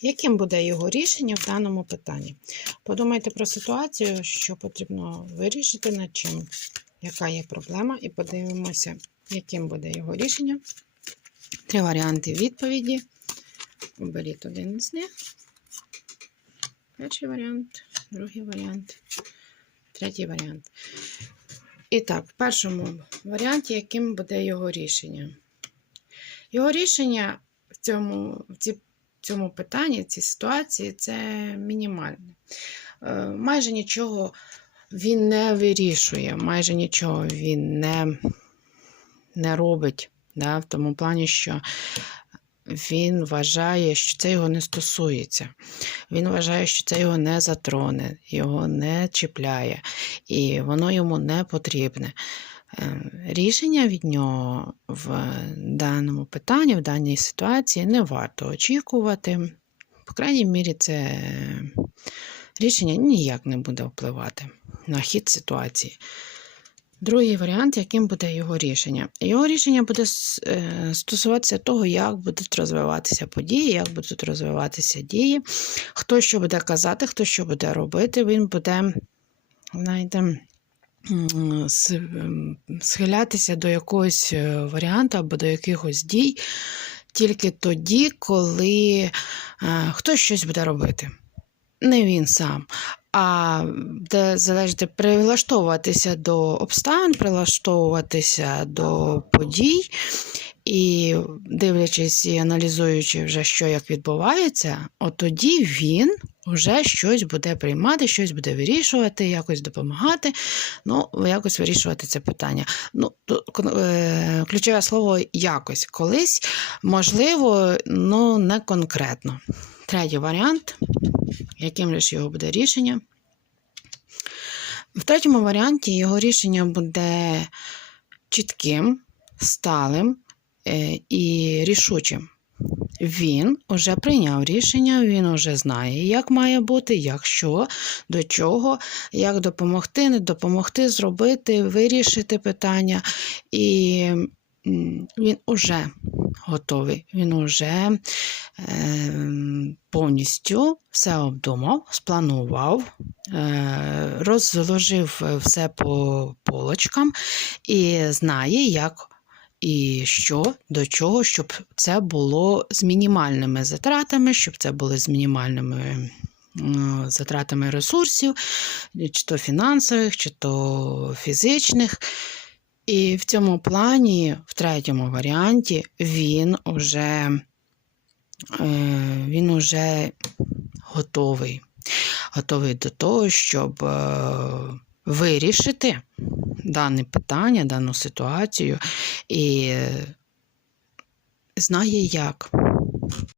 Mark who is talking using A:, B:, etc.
A: Яким буде його рішення в даному питанні? Подумайте про ситуацію, що потрібно вирішити, над чим, яка є проблема, і подивимося, яким буде його рішення. Три варіанти відповіді. Оберіть один з них. Перший варіант, другий варіант, третій варіант. І так, в першому варіанті, яким буде його рішення? Його рішення в цьому, в ці, цьому питанні, цій ситуації, це мінімальне. Е, майже нічого він не вирішує, майже нічого він не, не робить. Да, в тому плані, що він вважає, що це його не стосується. Він вважає, що це його не затроне, його не чіпляє, і воно йому не потрібне. Е, Рішення від нього в даному питанні, в даній ситуації не варто очікувати. По крайній мірі, це рішення ніяк не буде впливати на хід ситуації. Другий варіант, яким буде його рішення. Його рішення буде е, стосуватися того, як будуть розвиватися події, як будуть розвиватися дії, хто що буде казати, хто що буде робити. Він буде, знаєте, схилятися до якогось е, варіанту або до якихось дій тільки тоді, коли е, хтось щось буде робити. Не він сам, а де залежить прилаштовуватися до обставин, прилаштовуватися до подій, і дивлячись і аналізуючи вже, що як відбувається, от тоді він вже щось буде приймати, щось буде вирішувати, якось допомагати, ну, якось вирішувати це питання. Ну, е, ключове слово якось колись, можливо, ну не конкретно. Третій варіант, яким ж його буде рішення. В третьому варіанті його рішення буде чітким, сталим е, і рішучим. Він вже прийняв рішення, він вже знає, як має бути, як що, до чого, як допомогти, не допомогти, зробити, вирішити питання. І він уже готовий, він уже е, повністю все обдумав, спланував, е, розложив все по полочкам і знає, як і що до чого, щоб це було з мінімальними затратами, щоб це було з мінімальними затратами ресурсів, чи то фінансових, чи то фізичних. І в цьому плані, в третьому варіанті, він уже, е, він уже готовий. Готовий до того, щоб е, вирішити дане питання, дану ситуацію і знає як.